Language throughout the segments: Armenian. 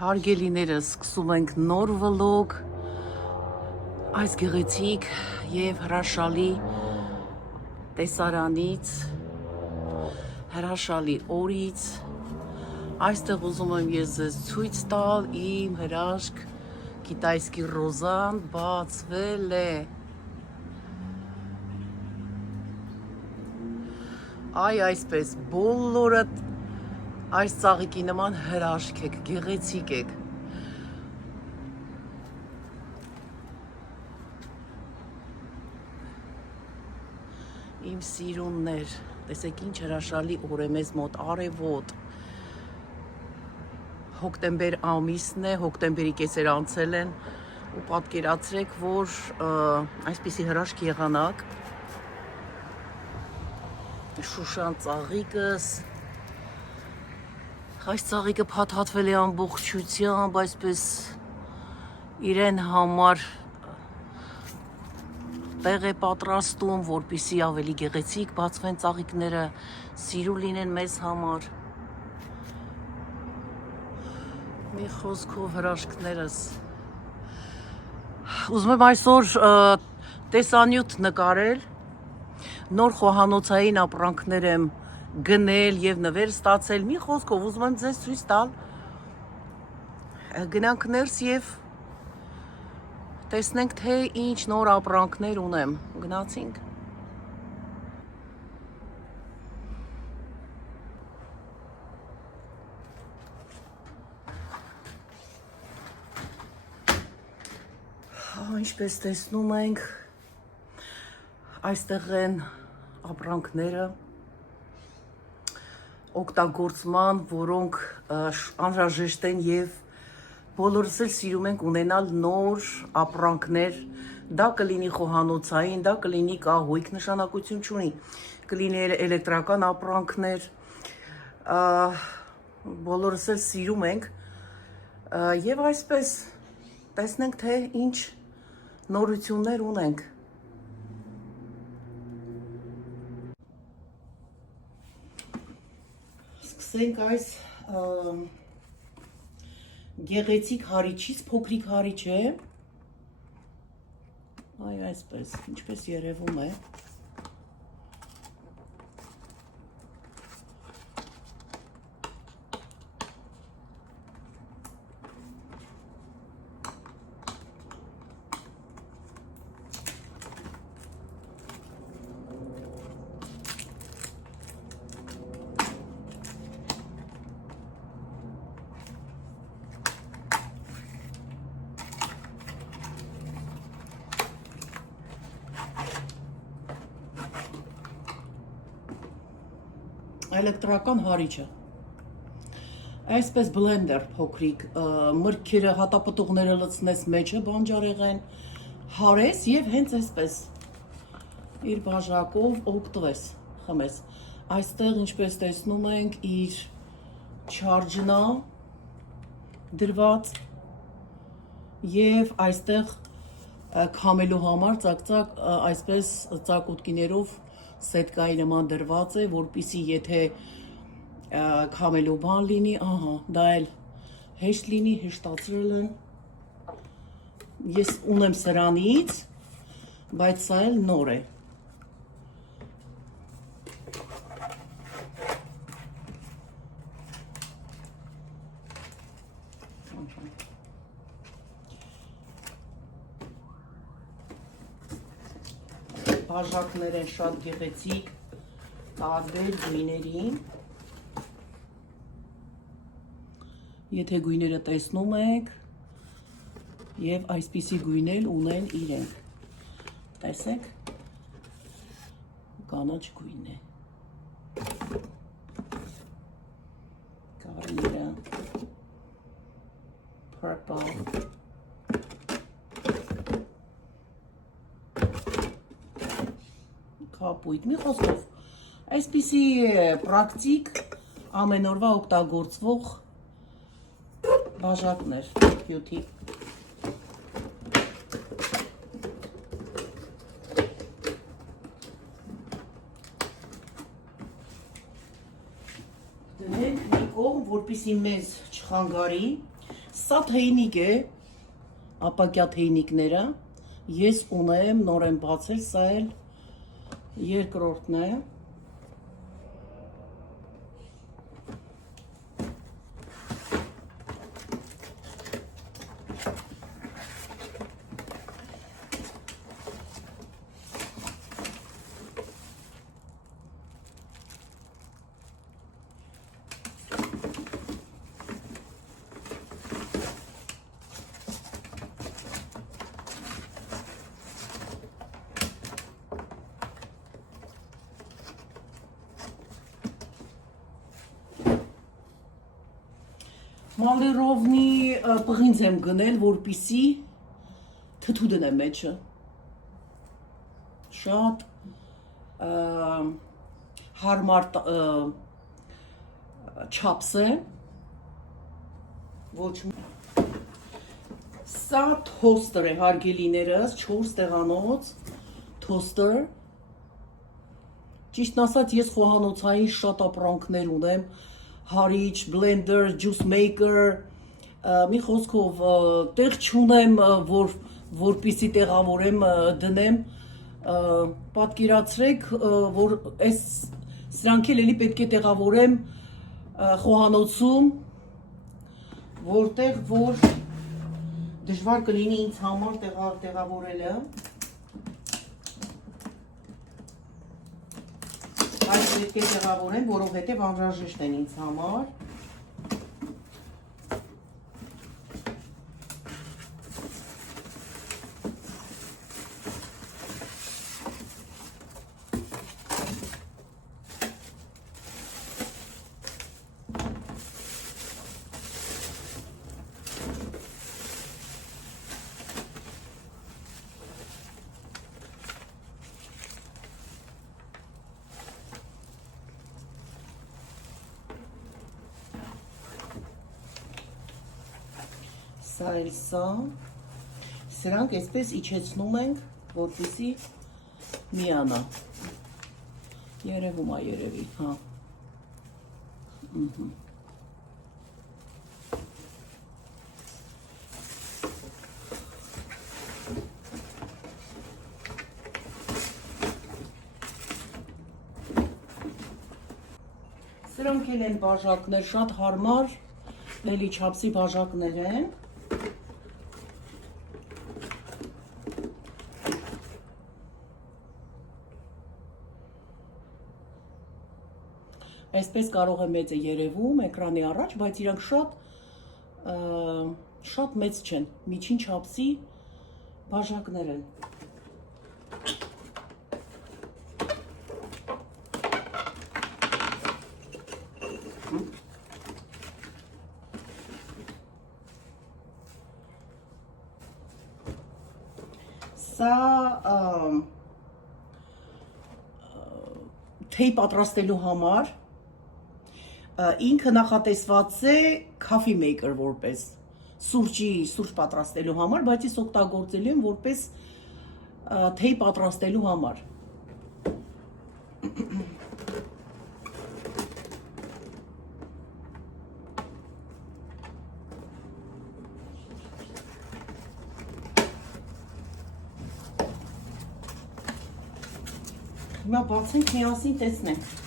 Հարգելիներս, սկսում ենք նոր վլոգ այս գեղեցիկ և հրաշալի տեսարանից, հրաշալի օրից։ Այստեղ ուզում եմ ես ձեզ ցույց տալ իմ հրաշք կիտայսկի ռոզան բացվել է։ Այ այսպես բոլորը այս ծաղիկի նման հրաշք եք, գեղեցիկ եք։ Իմ սիրուններ, տեսեք ինչ հրաշալի օր է մեզ մոտ, արևոտ։ Հոկտեմբեր ամիսն է, հոկտեմբերի կեսերը անցել են ու պատկերացրեք, որ այսպիսի հրաշք եղանակ Շուշան ծաղիկս, այս ծաղիկը փաթաթվել է ամբողջությամբ, այսպես իրեն համար տեղ է պատրաստում, որպեսզի ավելի գեղեցիկ բացվեն ծաղիկները, սիրուն լինեն մեզ համար։ Մի խոսքով հրաշքներս։ Ուզում եմ այսօր տեսանյութ նկարել, նոր խոհանոցային ապրանքներ եմ գնել և նվեր ստացել, մի խոսքով ուզում եմ ձեզ ցույց տալ, գնանք ներս և տեսնենք, թե ինչ նոր ապրանքներ ունեմ, գնացինք։ Ինչպես տեսնում ենք, այստեղ են ապրանքները օգտագործման, որոնք անհրաժեշտ են և բոլորս էլ սիրում ենք ունենալ նոր ապրանքներ, դա կլինի խոհանոցային, դա կլինի կահույք, նշանակություն չունի, կլինի էլեկտրական ապրանքներ, բոլորս էլ սիրում ենք և այսպես տեսնենք, թե ինչ նորություններ ունենք։ Սկսենք այս գեղեցիկ հարիչից, փոքրիկ հարիչ է, այ այսպես, ինչպես երևում է։ Էլեկտրական հարիչը, այսպես բլենդեր փոքրիկ, մրգերը, հատապտուղները լցնես մեջը բանջարեղեն, հարես և հենց այսպես իր բաժակով օգտվես, խմես։ Այստեղ ինչպես տեսնում ենք իր չարջն է դրված և այստեղ քամելու համար ծակ-ծակ այսպես ծակոտկիներով սետկայի նման դրված է, որպեսզի եթե քամելու բան լինի, ահա, դա էլ հեշտ լինի, հեշտացրել են։ Ես ունեմ սրանից, բայց սա էլ նոր է։ Բաժակներ են շատ գեղեցիկ, տարբեր գույների։ Եթե գույները տեսնում եք, և այսպիսի գույնել ունեն իրենք։ Տեսեք, կանաչ գույն է։ Կարմիրը, purple։ Կապույտ, մի խոսքով, այսպիսի պրակտիկ ամեն օրվա օգտագործվող բաժակներ, հյութի։ Դնենք մի կողմ, որպեսզի մեզ չխանգարի, Սա թեյնիկ է, ապակյա թեյնիկները, ես ունեմ, նոր եմ բացել, սա էլ երկրորդն է, Մալերովնի պղինձ եմ գնել, որպիսի թթու դնեմ մեջը, շատ հարմար չապս է, ոչ սա թոստեր է հարգելիներս, 4 տեղանոց թոստեր, ճիշտն ասած ես խոհանոցային շատ ապրանքներ ունեմ, հարիչ, բլենդեր, ջուս մեյքեր, մի խոսքով տեղ չունեմ, որպիսի տեղավորեմ դնեմ, պատկերացրեք, որ սրանք էլ էլի պետք է տեղավորեմ խոհանոցում, որտեղ որ դժվար կլինի ինձ համար տեղավորելը, այս պետք է տեղավորեմ, որովհետև անհրաժեշտ են ինձ համար։ Սա էլ սա, սրանք այսպես իջեցնում ենք, որպեսզի միանա, երևում է երևի, հա, սրանք էլ են բաժակներ, շատ հարմար, էլի չափսի բաժակներ են, այսպես կարող է մեծ է երևում էկրանի առաջ, բայց իրանք շատ մեծ չեն, միջին չափսի բաժակներ են։ Սա թեյ պատրաստելու համար ինքը նախատեսված է coffee maker որպես սուրճ պատրաստելու համար, բայց ես օգտագործելու եմ որպես թեյ պատրաստելու համար։ Հիմա բացենք, միասին տեսնենք։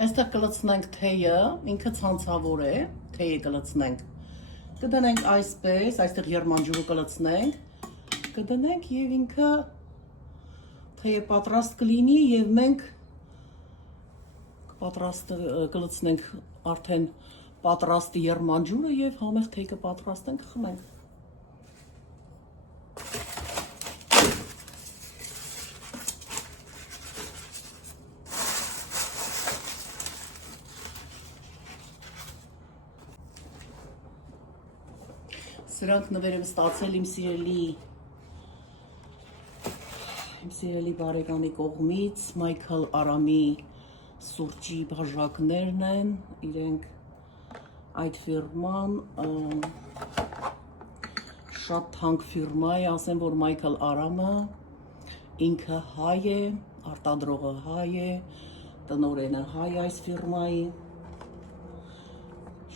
Այստեղ կլցնենք թեյը, ինքը ցանցավոր է, թեյը կլցնենք, կդնենք այսպես, այստեղ եղմանջուրը կլցնենք, կդնենք և ինքը թեյը պատրաստ կլինի եւ մենք պատրաստ կլցնենք արդեն պատրաստ երմանջուրը եւ համեղ թեյ կպատրաստենք, խմենք։ Սրանք նվեր եմ ստացել իմ սիրելի բարեկամի կողմից, Մայքլ Արամի սուրճի բաժակներն են, իրենք այդ ֆիրման շատ թանկ ֆիրմա է, ասեմ, որ Մայքլ Արամը ինքը հայ է, արտադրողը հայ է, տնօրենը հայ այս ֆիրմայի,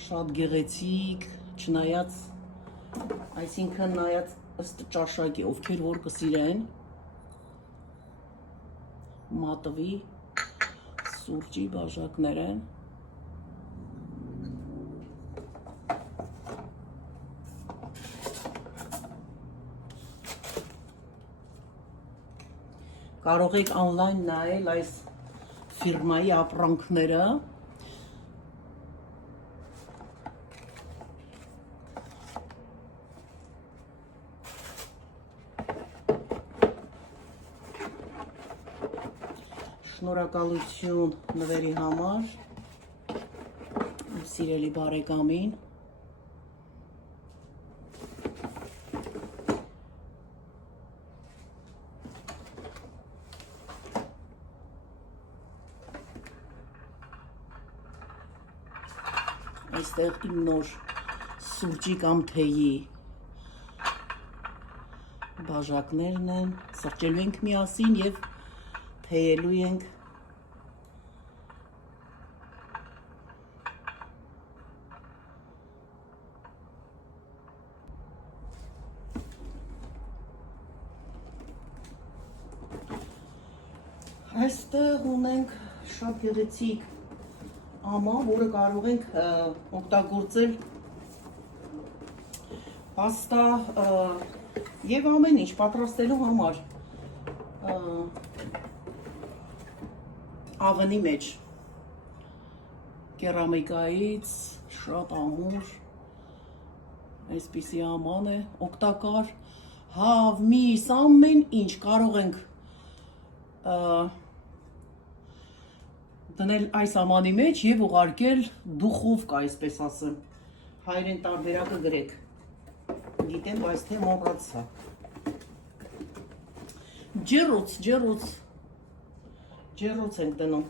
շատ գեղեցիկ, չնայած, այսինքն նայած ըստ ճաշակի, ովքեր որ կսիրեն մատվի սուրճի բաժակներ են։ Կարող եք on-line նայել այս ֆիրմայի ապրանքները։ Շնորհակալություն նվերի համար, սիրելի բարեկամին։ Այստեղ իմ նոր սուրճի կամ թեյի բաժակներն են, սրճելու ենք միասին եւ թեյելու ենք։ Այստեղ ունենք շատ գեղեցիկ ամա, որը կարող ենք օգտագործել պաստա եւ ամեն ինչ պատրաստելու համար։ Աղնի մեջ կերամիկայից շատ ամուր այսպիսի աման է, օգտակար, հավ, միս, ամեն ինչ կարող ենք դնել այս ամանի մեջ եւ ուղարկել դուխովկա, այսպես ասեմ։ Հայերեն տարբերակը գրեք։ Գիտեմ, բայց թե մոռացա։ Ջեռոց ենք դնում։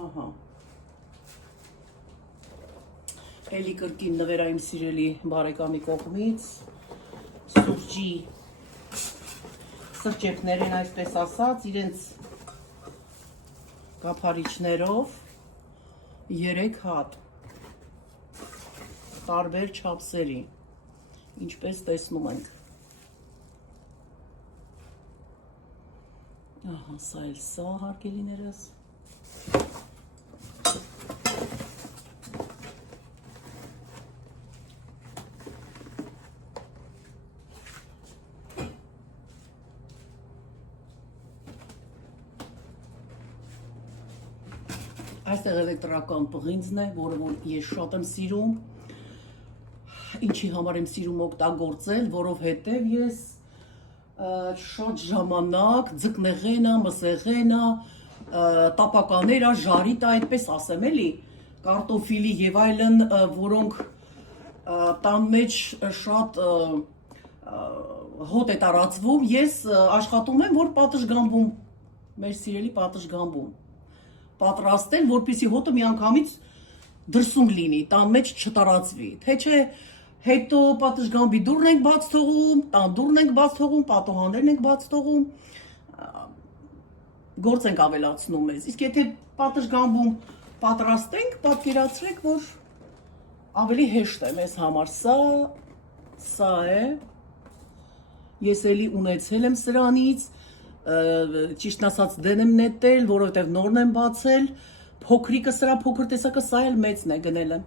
Ահա։ Էլի կրկին նվերա իմ սիրելի բարեկամի կողմից սուրճի սրճեփներ են, այսպես ասած, իրենց կափարիչներով 3 հատ տարբեր չափսերի, ինչպես տեսնում ենք։ Ահա, սա էլ սա, հարգելիներս։ Այստեղ էլեկտրական պղինձն է, որը որ ես շատ եմ սիրում, ինչի համար եմ սիրում օգտագործել, որովհետև ես շատ ժամանակ ձկնեղենա, մսեղենա, տապականերա, ժարիտա, այդպես ասեմ էլի, կարտոֆիլի եւ այլն, որոնք տան մեջ շատ հոտ է տարածվում, ես աշխատում եմ, որ պատշգամբում, մեր սիրելի պատշգամբում պատրաստել, որպեսզի հոտը միանգամից դրսում լինի, տան մեջ չտարածվի, թե չէ հետո պատշգամբի դուռն ենք բաց թողում, տան դուռն ենք բաց թողում, պատոհաններն ենք բաց թողում, գործ ենք ավելացնում մեզ, իսկ եթե պատշգամբում պատրաստենք, պատկերացրեք, որ ավելի հեշտ է մեզ համար, սա է, ես էլի ունեցել եմ սրանից, ճիշտն ասած դեն եմ նետել, որովհետև նորն եմ բացել, փոքրիկը սրա փոքր տեսակը, սա էլ մեծն է գնել եմ,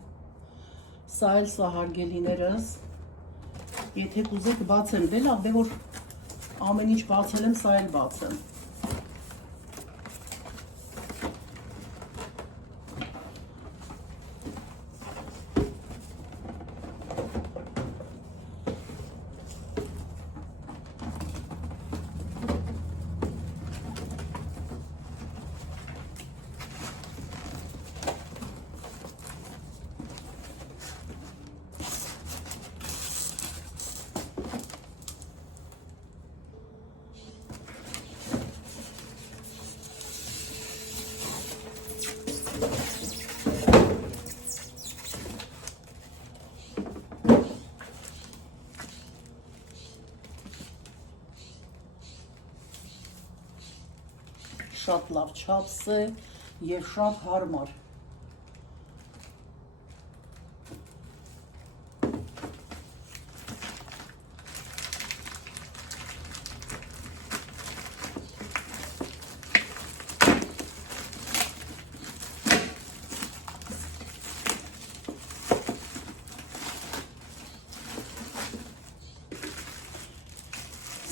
սա էլ սա հարգելիներս, Եթե կուզեք բացեմ, դե լավ, դե որ ամեն ինչ բացել եմ, սա էլ բացեմ։ Շատ լավ չափս է և շատ հարմար։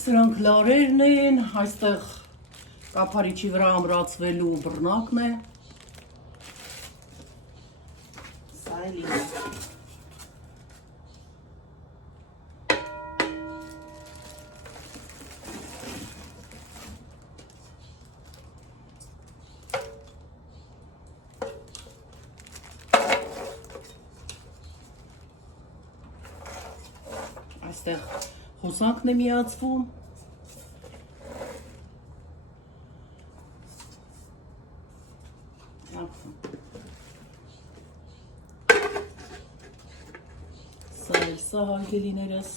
Սրանք լարերն են, այստեղ կափարիչի վրա ամրացվելու բռնակն է։ Սա էլ ինձ։ Այստեղ հոսանքն է միացվում։ Սա հարգելիներս։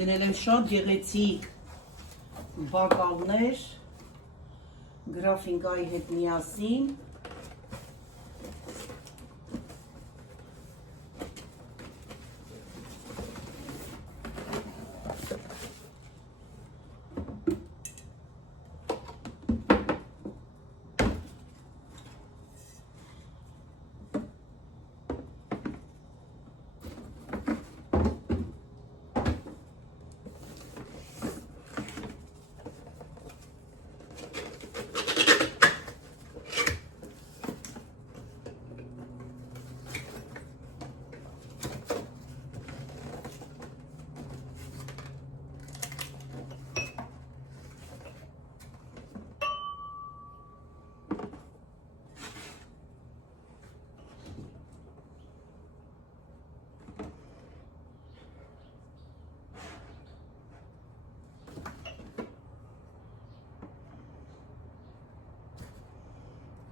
Դնել եմ շատ գեղեցիկ բակալներ գրաֆինկայի հետ միասին։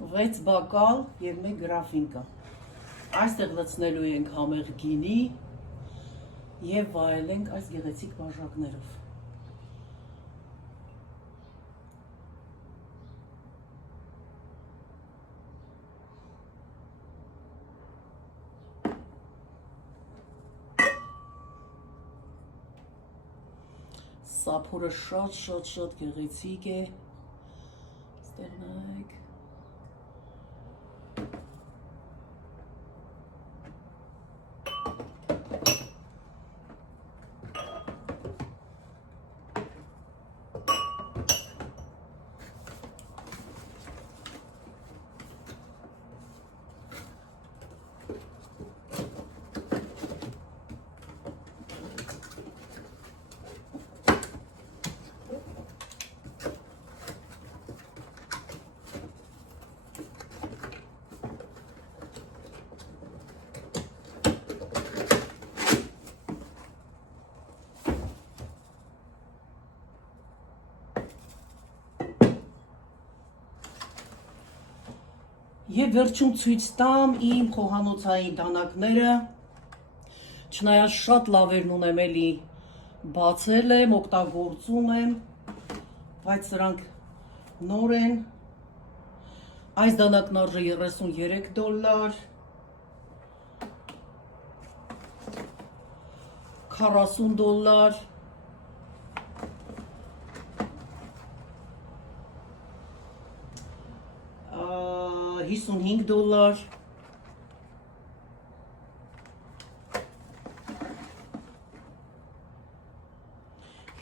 Վեց բակալ և մեկ գրաֆինկա։ Այստեղ լցնելու ենք համեղ գինի և վայելենք այս գեղեցիկ բաժակներով։ Սափորը շատ գեղեցիկ է։ Ստեղ նայեք։ Եվ վերջում ցույց տամ իմ խոհանոցային դանակները։ Չնայած շատ լավերն ունեմ էլի բացել եմ, օգտագործում եմ, բայց սրանք նոր են։ Այս դանակն արժե $33, 40 $, 55 $,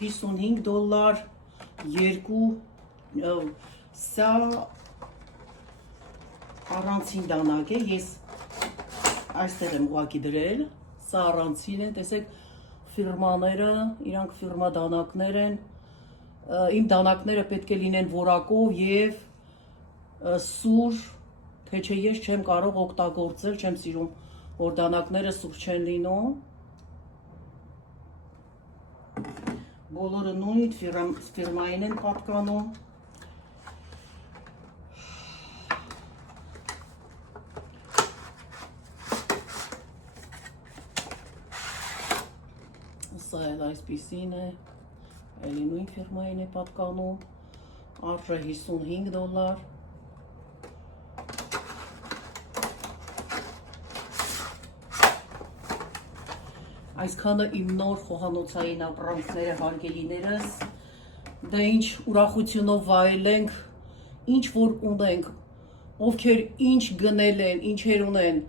55 $, երկու, սա առանցին դանակ է, ես այստեղ եմ ուղակի դրել, սա առանցին է, տեսեք ֆիրմաները, իրանք ֆիրմա դանակներ են, իմ դանակները պետք է լինեն որակով և սուր, թե չէ ես չեմ կարող օգտագործել, չեմ սիրում, որ դանակները սուր չեն լինում, բոլորը նույն ֆիրմային են պատկանում, սա էլ այսպիսին է, էլի նույն ֆիրմային է պատկանում, արժե $55, այսքանը իմ նոր խոհանոցային ապրանքները հարգելիներս, դա ինչ ուրախությունով վայելենք, ինչ որ ունենք, ովքեր ինչ գնել են, ինչեր ունեն,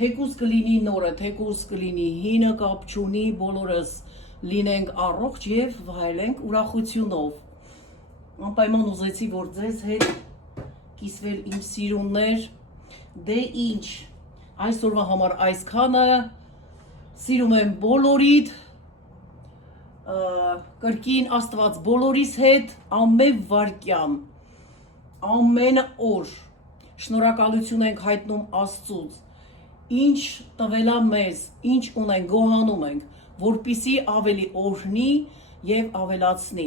թեկուզ կլինի նորը, թեկուզ կլինի հինը, կապ չունի, բոլորս լինենք առողջ և վայելենք ուրախությունով։ Անպայման ուզեցի, որ ձեզ հետ կիսվել իմ սիրուններ, դե ինչ, այսօրվա համար այսքանը, սիրում եմ բոլորիդ, կրկին Աստված բոլորիս հետ, ամեն վայրկյան, ամեն օր, շնորհակալություն ենք հայտնում Աստծուց, ինչ տվելա մեզ, ինչ ունենք, գոհանում ենք, որպիսի ավելի օրհնի և ավելացնի։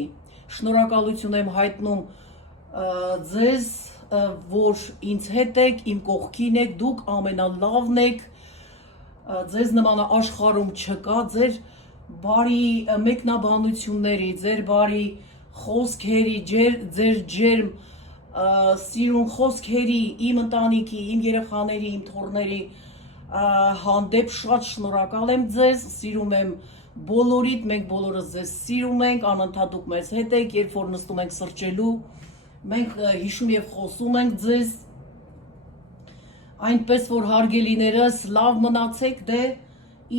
Շնորհակալություն եմ հայտնում ձեզ, որ ինձ հետ եք, իմ կողքին եք, դուք ամենալավն եք, ձեզ նմանը աշխարհում չկա, ձեր բարի մեկնաբանությունների, ձեր բարի խոսքերի, ձեր ջերմ սիրուն խոսքերի, իմ ընտանիքի, իմ երեխաների, իմ թոռների հանդեպ շատ շնորհակալ եմ ձեզ, սիրում եմ բոլորիդ, մենք բոլորս ձեզ սիրում ենք, անընդհատ դուք մեզ հետ եք, երբ որ նստում ենք սրճելու, մենք հիշում և խոսում ենք ձեզ, այնպես որ հարգելիներս, լավ մնացեք, դե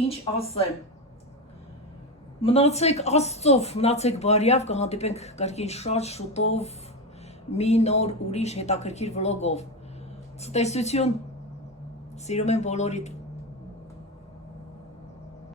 ինչ ասեմ, մնացեք Աստծով, մնացեք բարյավ, կհանդիպենք կրկին շատ շուտով մի նոր ուրիշ հետաքրքիր վլոգով, ցտեսություն, սիրում եմ բոլորիդ։